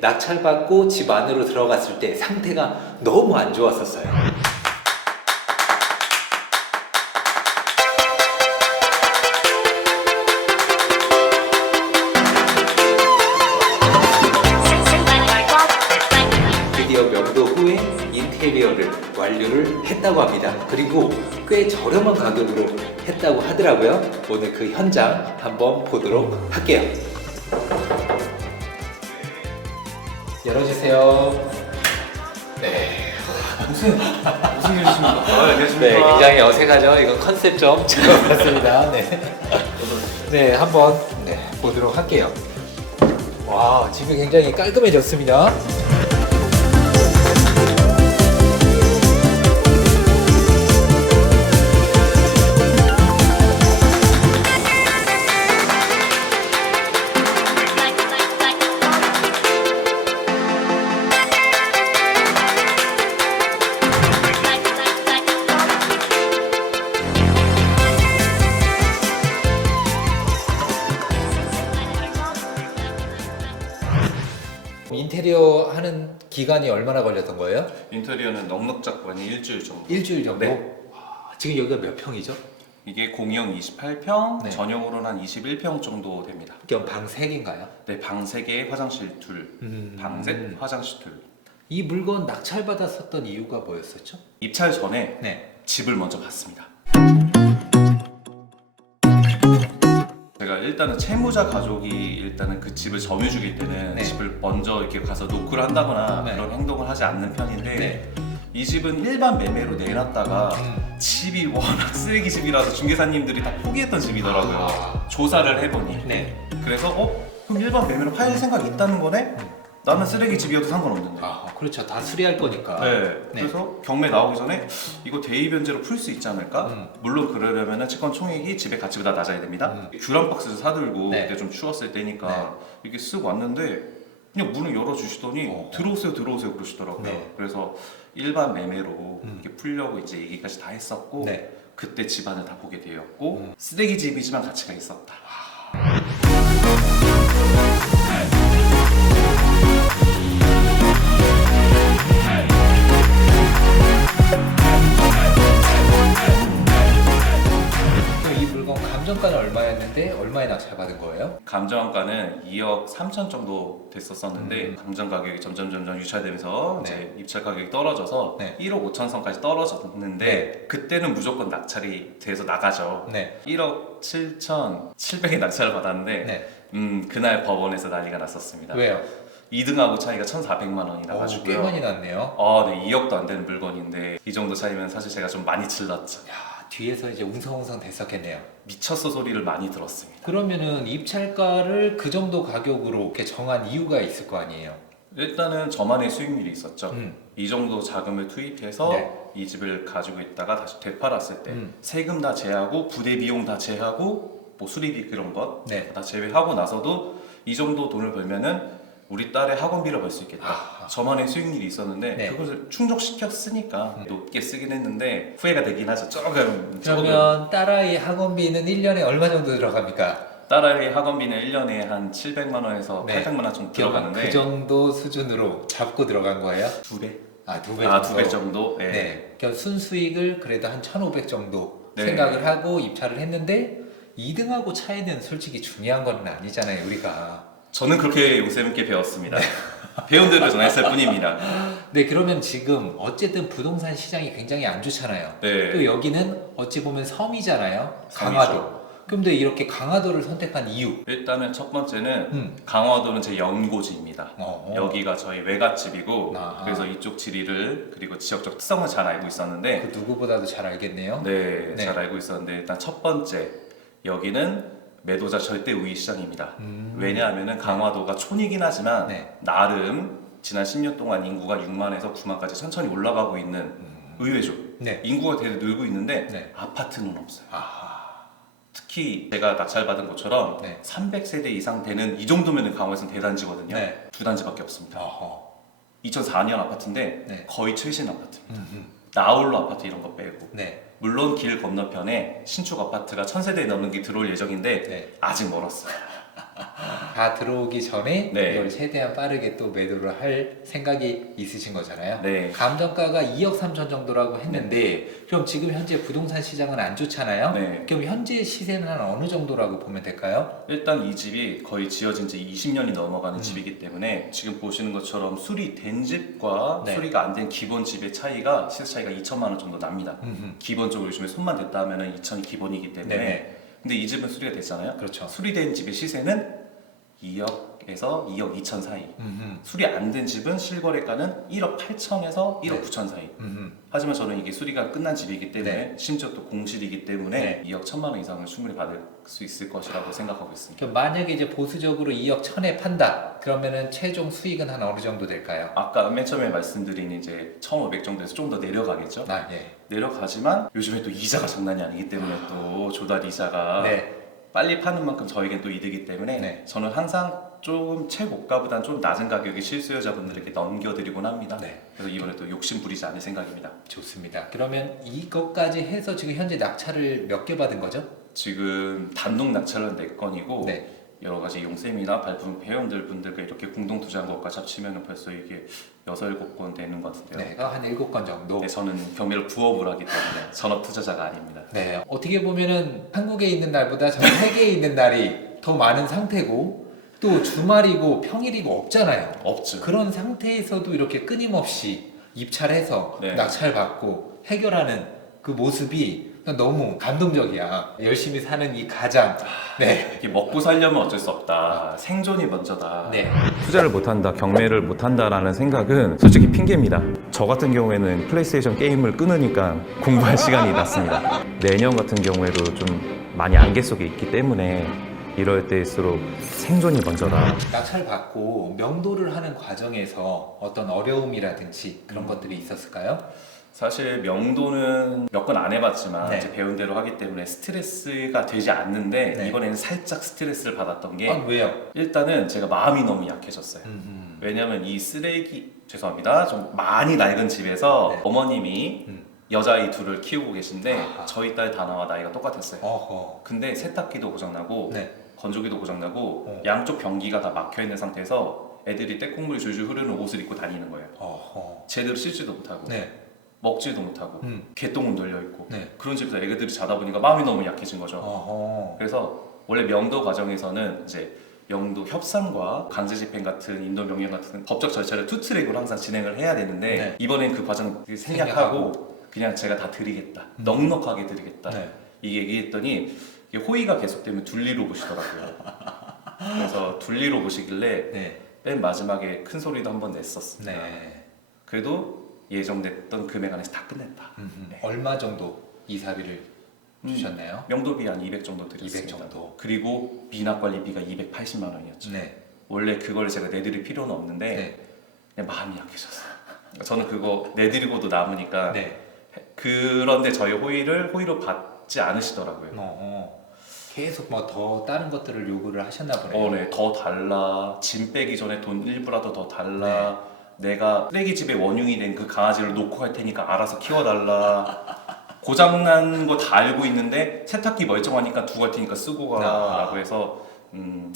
낙찰받고 집 안으로 들어갔을 때 상태가 너무 안 좋았었어요. 드디어 명도 후에 인테리어를 완료를 했다고 합니다. 그리고 꽤 저렴한 가격으로 했다고 하더라고요. 오늘 그 현장 한번 보도록 할게요. 열어주세요. 네. 무슨 일이십니까? 안녕하십니까? 네, 굉장히 어색하죠. 이건 컨셉 좀 잡아봤습니다. 네. 네, 한번 보도록 할게요. 와, 집이 굉장히 깔끔해졌습니다. 인테리어 하는 기간이 얼마나 걸렸던 거예요? 인테리어는 넉넉 잡고 한 일주일 정도. 일주일 정도? 네. 와, 지금 여기가 몇 평이죠? 이게 공용 28평, 네. 전용으로는 한 21평 정도 됩니다. 그럼 방 3개인가요? 네, 방 3개, 화장실 둘. 방 셋, 화장실 둘. 이 물건 낙찰받았었던 이유가 뭐였었죠? 입찰 전에 네. 집을 먼저 봤습니다. 제가 일단은 채무자 가족이 일단은 그 집을 점유주일 때는 네. 집을 먼저 이렇게 가서 노크를 한다거나 네. 그런 행동을 하지 않는 편인데 네. 이 집은 일반 매매로 내놨다가 집이 워낙 쓰레기 집이라서 중개사님들이 다 포기했던 집이더라고요. 아. 조사를 해보니. 네. 그래서 그럼 일반 매매로 팔 생각이 있다는 거네? 나는 쓰레기 집이어도 상관없는데. 아, 그렇죠. 다 수리할 거니까. 네. 네. 그래서 경매 나오기 전에 이거 대위 변제로 풀 수 있지 않을까? 물론 그러려면 채권 총액이 집의 가치보다 낮아야 됩니다. 귤한 박스를 사들고 네. 그때 좀 추웠을 때니까 이렇게 쓱 왔는데 그냥 문을 열어주시더니 들어오세요 그러시더라고요. 네. 그래서 일반 매매로 이렇게 풀려고 이제 얘기까지 다 했었고 네. 그때 집안을 다 보게 되었고 쓰레기 집이지만 가치가 있었다. 그럼 이 물건 감정가는 얼마였는데 얼마에 낙찰받은 거예요? 감정가는 2억 3천 정도 됐었었는데 감정 가격이 점점 유찰되면서 네. 이제 입찰 가격이 떨어져서 네. 1억 5천 선까지 떨어졌는데 네. 그때는 무조건 낙찰이 돼서 나가죠. 네. 1억 7천 7백에 낙찰을 받았는데 네. 그날 법원에서 난리가 났었습니다. 왜요? 2등하고 차이가 1,400만 원이 나가지고요. 꽤 많이 났네요. 네, 2억도 안 되는 물건인데 이 정도 차이면 사실 제가 좀 많이 질렀죠. 야, 뒤에서 이제 웅성웅성 됐었겠네요. 미쳤어 소리를 많이 들었습니다. 그러면은 입찰가를 그 정도 가격으로 이렇게 정한 이유가 있을 거 아니에요? 일단은 저만의 수익률이 있었죠. 음. 이 정도 자금을 투입해서 네. 이 집을 가지고 있다가 다시 되팔았을 때 음. 세금 다 제하고 부대 비용 다 제하고 뭐 수리비 그런 것 다 네. 제외하고 나서도 이 정도 돈을 벌면은 우리 딸의 학원비를 벌 수 있겠다. 저만의 수익률이 있었는데 네. 그것을 충족시켰으니까 높게 쓰긴 했는데 후회가 되긴 하죠. 조금. 그러면 딸아이 학원비는 1년에 얼마 정도 들어갑니까? 딸아이 학원비는 1년에 한 700만 원에서 네. 800만 원 정도 들어가는데 그 정도 수준으로 잡고 들어간 거예요? 두 배? 아, 2배 정도? 2배 정도? 네. 네. 그러니까 순수익을 그래도 한 1,500 정도 네. 생각을 하고 입찰을 했는데 2등하고 차이는 솔직히 중요한 건 아니잖아요, 우리가. 저는 그렇게 용쌤께 배웠습니다. 배운 대로 전했을 뿐입니다. 네, 그러면 지금 어쨌든 부동산 시장이 굉장히 안 좋잖아요. 네. 또 여기는 어찌 보면 섬이잖아요. 섬이죠. 강화도. 근데 이렇게 강화도를 선택한 이유. 일단은 첫 번째는 강화도는 제 연고지입니다. 어허. 여기가 저희 외갓집이고 아하. 그래서 이쪽 지리를 그리고 지역적 특성을 잘 알고 있었는데 그 누구보다도 잘 알겠네요. 네, 네. 잘 알고 있었는데 일단 첫 번째 여기는 매도자 절대 우위 시장입니다. 왜냐하면은 강화도가 촌이긴 하지만 네. 나름 지난 10년 동안 인구가 6만에서 9만까지 천천히 올라가고 있는 의외죠. 네. 인구가 되게 늘고 있는데 네. 아파트는 없어요. 아, 특히 제가 낙찰받은 곳처럼 네. 300세대 이상 되는 이 정도면 강화에서는 대단지거든요. 네. 두 단지밖에 없습니다. 어허. 2004년 아파트인데 네. 거의 최신 아파트입니다. 나홀로 아파트 이런 거 빼고 네. 물론 길 건너편에 신축 아파트가 1000세대 넘는 게 들어올 예정인데 네. 아직 멀었어요. 다 들어오기 전에 네. 이걸 최대한 빠르게 또 매도를 할 생각이 있으신 거잖아요. 네. 감정가가 2억 3천 정도라고 했는데 그럼 지금 현재 부동산 시장은 안 좋잖아요. 네. 그럼 현재 시세는 한 어느 정도라고 보면 될까요? 일단 이 집이 거의 지어진 지 20년이 넘어가는 집이기 때문에 지금 보시는 것처럼 수리된 집과 네. 수리가 안 된 기본 집의 차이가 시세 차이가 2천만 원 정도 납니다. 기본적으로 요즘에 손만 댔다 하면 2천이 기본이기 때문에. 네네. 근데 이 집은 수리가 됐잖아요. 그렇죠. 수리된 집의 시세는 2억에서 2억 2천 사이. 수리 안 된 집은 실거래가는 1억 8천에서 1억 네. 9천 사이. 하지만 저는 이게 수리가 끝난 집이기 때문에 네. 심지어 또 공실이기 때문에 네. 2억 1천만 원 이상을 충분히 받을 수 있을 것이라고 생각하고 있습니다. 그럼 만약에 이제 보수적으로 2억 1천에 판다. 그러면은 최종 수익은 한 어느 정도 될까요? 아까 맨 처음에 말씀드린 이제 1,500 정도에서 좀 더 내려가겠죠. 아, 예. 내려가지만 요즘에 또 이자가 장난이 아니기 때문에 또 조달 이자가 네. 빨리 파는 만큼 저에겐 또 이득이기 때문에 네. 저는 항상 좀 최고가보다는 좀 낮은 가격에 실수요자분들에게 넘겨드리곤 합니다. 네. 그래서 이번에 또 욕심 부리지 않을 생각입니다. 좋습니다. 그러면 이것까지 해서 지금 현재 낙찰을 몇 개 받은 거죠? 지금 단독 낙찰은 4건이고 네. 여러 가지 용쌤이나 발품 회원들 분들과 이렇게 공동 투자한 것까지 합치면 벌써 이게 6, 7건 되는 것 같은데요. 네. 한 7건 정도. 네, 저는 경매를 부업을 하기 때문에 전업 투자자가 아닙니다. 네. 어떻게 보면은 한국에 있는 날보다 전 세계에 있는 날이 더 많은 상태고 또 주말이고 평일이고 없잖아요. 없죠. 그런 상태에서도 이렇게 끊임없이 입찰해서 네. 낙찰받고 해결하는 그 모습이 너무 감동적이야. 열심히 사는 이 가장. 네. 이게 먹고 살려면 어쩔 수 없다. 생존이 먼저다. 네. 투자를 못한다, 경매를 못한다라는 생각은 솔직히 핑계입니다. 저 같은 경우에는 플레이스테이션 게임을 끊으니까 공부할 시간이 났습니다. 내년 같은 경우에도 좀 많이 안개 속에 있기 때문에 이럴 때일수록 생존이 먼저다. 낙찰받고 명도를 하는 과정에서 어떤 어려움이라든지 그런 것들이 있었을까요? 사실 명도는 몇 건 안 해봤지만 네. 이제 배운 대로 하기 때문에 스트레스가 되지 않는데 네. 이번에는 살짝 스트레스를 받았던 게 아, 왜요? 일단은 제가 마음이 너무 약해졌어요. 왜냐면 이 쓰레기 죄송합니다 좀 많이 낡은 집에서 네. 어머님이 여자아이 둘을 키우고 계신데 아하. 저희 딸 다 나와 나이가 똑같았어요. 어허. 근데 세탁기도 고장나고 네. 건조기도 고장나고 어. 양쪽 변기가 다 막혀있는 상태에서 애들이 떼국물이 줄줄 흐르는 옷을 입고 다니는 거예요. 어허. 제대로 씻지도 못하고 네. 먹지도 못하고 개똥은 널려있고 네. 그런 집에서 애들이 자다 보니까 마음이 너무 약해진 거죠. 어허. 그래서 원래 명도 과정에서는 이제 명도 협상과 강제 집행 같은 인도 명령 같은 법적 절차를 투트랙으로 항상 진행을 해야 되는데 네. 이번엔 그 과정을 생략하고 그냥 제가 다 드리겠다 넉넉하게 드리겠다 네. 이게 얘기했더니 이게 호의가 계속되면 둘리로 보시더라고요. 그래서 둘리로 보시길래 네. 맨 마지막에 큰 소리도 한번 냈었습니다. 네. 그래도 예정됐던 금액 안에서 다 끝냈다. 네. 얼마 정도 이사비를 주셨나요? 명도비 한 200 정도 드렸습니다. 200 정도. 그리고 미납 관리비가 280만 원이었죠. 네. 원래 그걸 제가 내드릴 필요는 없는데 네. 그냥 마음이 약해졌어요. 저는 그거 내드리고도 남으니까 네. 그런데 저희 호의로 받지 않으시더라고요. 계속 뭐 더 다른 것들을 요구를 하셨나 보네요. 네, 더 달라. 짐 빼기 전에 돈 일부라도 더 달라. 내가 쓰레기집에 원흉이 된 그 강아지를 놓고 갈 테니까 알아서 키워달라. 고장난 거 다 알고 있는데 세탁기 멀쩡하니까 두고 갈 테니까 쓰고 가라고 해서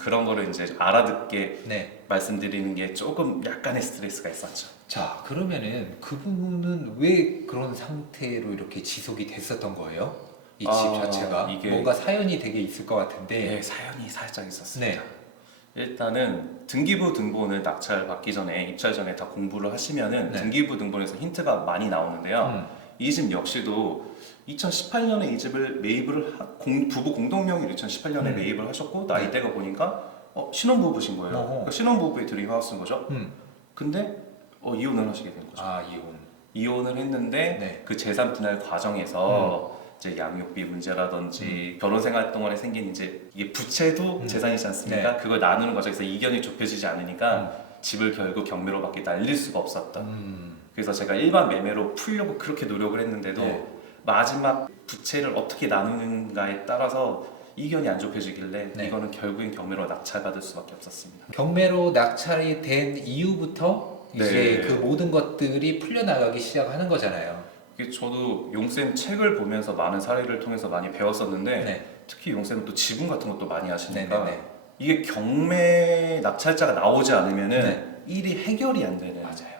그런 거를 이제 알아듣게 네. 말씀드리는 게 조금 약간의 스트레스가 있었죠. 자, 그러면은 그 부분은 왜 그런 상태로 이렇게 지속이 됐었던 거예요? 이 집 자체가 이게- 뭔가 사연이 되게 있을 것 같은데. 네, 사연이 살짝 있었습니다. 네. 일단은 등기부 등본을 낙찰 받기 전에 입찰 전에 다 공부를 하시면은 네. 등기부 등본에서 힌트가 많이 나오는데요. 음. 이 집 역시도 2018년에 이 집을 매입을 부부 공동명의로 2018년에 매입을 하셨고 나이대가 보니까 신혼부부신 거예요. 어허. 그러니까 신혼부부의 드림하우스인 거죠. 음. 근데 이혼을 하시게 된 거죠. 아, 이혼. 이혼을 했는데 네. 그 재산 분할 과정에서 이제 양육비 문제라든지 결혼 생활 동안에 생긴 이제 이게 부채도 재산이지 않습니까? 그걸 나누는 과정에서 이견이 좁혀지지 않으니까 집을 결국 경매로 받게 날릴 수가 없었던. 그래서 제가 일반 매매로 풀려고 그렇게 노력을 했는데도 네. 마지막 부채를 어떻게 나누는가에 따라서 이견이 안 좁혀지길래 네. 이거는 결국엔 경매로 낙찰받을 수밖에 없었습니다. 경매로 낙찰이 된 이후부터 이제 네. 그 모든 것들이 풀려나가기 시작하는 거잖아요. 이게 저도 용쌤 책을 보면서 많은 사례를 통해서 많이 배웠었는데 네. 특히 용쌤은 또 지분 같은 것도 많이 하시니까 네네네. 이게 경매 낙찰자가 나오지 않으면은 네. 일이 해결이 안 되는 맞아요.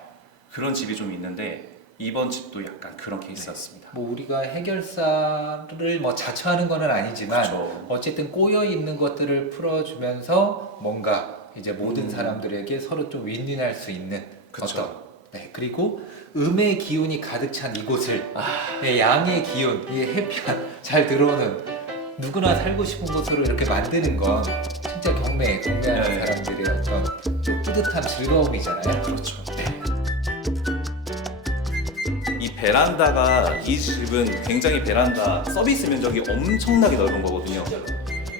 그런 집이 좀 있는데 이번 집도 약간 그런 케이스였습니다. 뭐 우리가 해결사를 뭐 자처하는 건 아니지만 그쵸. 어쨌든 꼬여 있는 것들을 풀어주면서 뭔가 이제 모든 음. 사람들에게 서로 좀 윈윈할 수 있는 그쵸. 어떤 네, 그리고 음의 기운이 가득 찬 이곳을 네, 양의 기운, 이 해피한 잘 들어오는 누구나 살고 싶은 곳으로 이렇게 만드는 건 진짜 경매하는 네. 사람들의 어떤 좀 뿌듯한 즐거움이잖아요. 그렇죠. 이 베란다가 이 집은 굉장히 베란다 서비스 면적이 엄청나게 넓은 거거든요.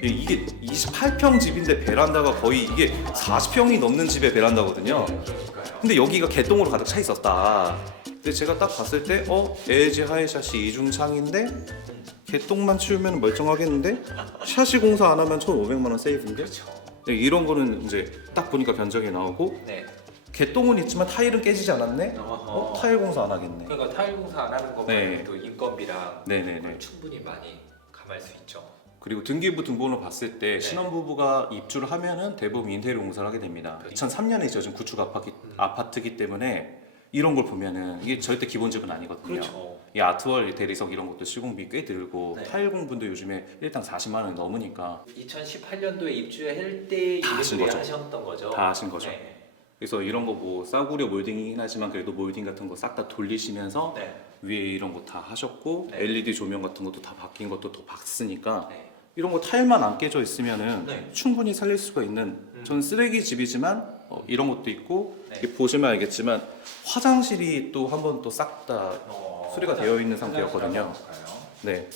이게 28평 집인데 베란다가 거의 이게 40평이 넘는 집의 베란다거든요. 근데 여기가 개똥으로 가득 차 있었다. 근데 제가 딱 봤을 때 LG 하이샷이 이중창인데 개똥만 치우면 멀쩡하겠는데 샷이 공사 안 하면 1,500만 원 세이브인데 네, 이런 거는 이제 딱 보니까 견적이 나오고 네. 개똥은 있지만 타일은 깨지지 않았네? 타일 공사 안 하겠네. 그러니까 타일 공사 안 하는 것만 네. 해도 인건비랑 네네네. 충분히 많이 감할 수 있죠. 그리고 등기부 등본을 봤을 때 신혼부부가 입주를 하면은 대부분 인테리어 공사를 하게 됩니다. 2003년에 지어진 구축 아파트기 때문에 이런 걸 보면은 이게 절대 기본집은 아니거든요. 그렇죠. 이 아트월 대리석 이런 것도 시공비 꽤 들고 네. 타일 공분도 요즘에 일당 40만 원이 넘으니까 2018년도에 입주할 때 다 하신 거죠. 하셨던 거죠. 다 하신 거죠. 네. 그래서 이런 거 뭐 싸구려 몰딩이긴 하지만 그래도 몰딩 같은 거 싹 다 돌리시면서 네. 위에 이런 거 다 하셨고 네. LED 조명 같은 것도 다 바뀐 것도 더 봤으니까 네. 이런 거 타일만 안 깨져 있으면은 네. 충분히 살릴 수가 있는 전 쓰레기 집이지만 이런 것도 있고 네. 이렇게 보시면 알겠지만 화장실이 또 한 번 또 싹 다 수리가 되어 있는 상태였거든요. 네.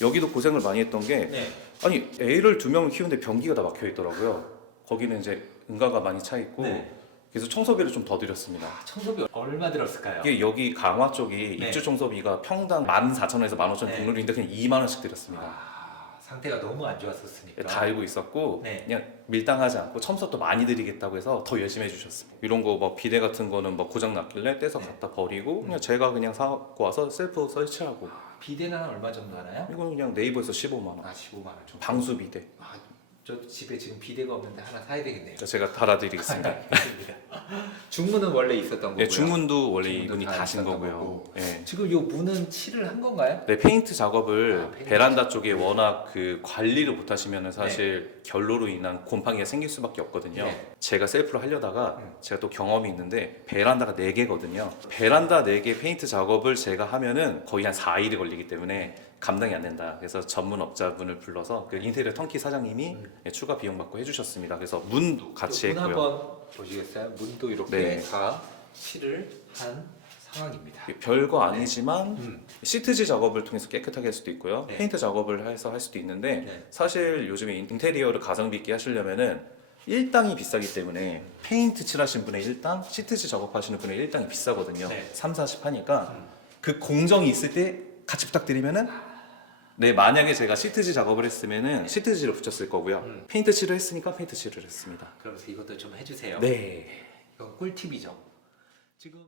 여기도 고생을 많이 했던 게 네. 아니 애를 2명을 키우는데 변기가 다 막혀 있더라고요. 거기는 이제 응가가 많이 차 있고 네. 그래서 청소비를 좀 더 드렸습니다. 청소비 얼마 들었을까요? 이게 여기 강화 쪽이 네. 입주 청소비가 평당 14,000원에서 15,000원 네. 국룰인데 그냥 2만 원씩 드렸습니다. 상태가 너무 안 좋았었으니까. 다 알고 있었고 네. 그냥 밀당하지 않고 첨서도 많이 드리겠다고 해서 더 열심히 해주셨습니다. 이런 거 뭐 비데 같은 거는 뭐 고장 났길래 떼서 네. 갖다 버리고 그냥 제가 그냥 사갖고 와서 셀프 설치하고 비대는 얼마 정도 하나요? 이거는 그냥 네이버에서 15만 원. 15만 원 정도. 방수 비데 저 집에 지금 비대가 없는데 하나 사야 되겠네요. 제가 달아드리겠습니다. 알겠습니다. 중문은 원래 있었던 거고요. 네, 중문도 원래 중문도 이분이 다 다 하신 있었던 거고요. 거고. 네. 지금 요 문은 칠을 한 건가요? 네, 페인트 작업을 페인트 베란다 쪽에 워낙 그 관리를 못 하시면 사실 네. 결로로 인한 곰팡이가 생길 수밖에 없거든요. 네. 제가 셀프로 하려다가 제가 또 경험이 있는데 베란다가 4개거든요. 베란다 4개 페인트 작업을 제가 하면은 거의 한 4일이 걸리기 때문에 감당이 안 된다. 그래서 전문 업자분을 불러서 그 인테리어 턴키 사장님이 추가 비용 받고 해주셨습니다. 그래서 문도 같이 문 했고요. 한번 보시겠어요? 문도 이렇게 네. 다 칠을 한 상황입니다. 별거 아니지만 음. 시트지 작업을 통해서 깨끗하게 할 수도 있고요. 네. 페인트 작업을 해서 할 수도 있는데 네. 사실 요즘에 인테리어를 가성비 있게 하시려면은 일당이 비싸기 때문에 페인트 칠하신 분의 일당, 시트지 작업하시는 분의 일당이 비싸거든요. 네. 3, 40 하니까 그 공정이 있을 때 같이 부탁드리면은 네, 만약에 제가 시트지 작업을 했으면은 시트지를 붙였을 거고요. 페인트 칠을 했으니까 페인트 칠을 했습니다. 그러면서 이것도 좀 해주세요. 네. 이건 꿀팁이죠. 지금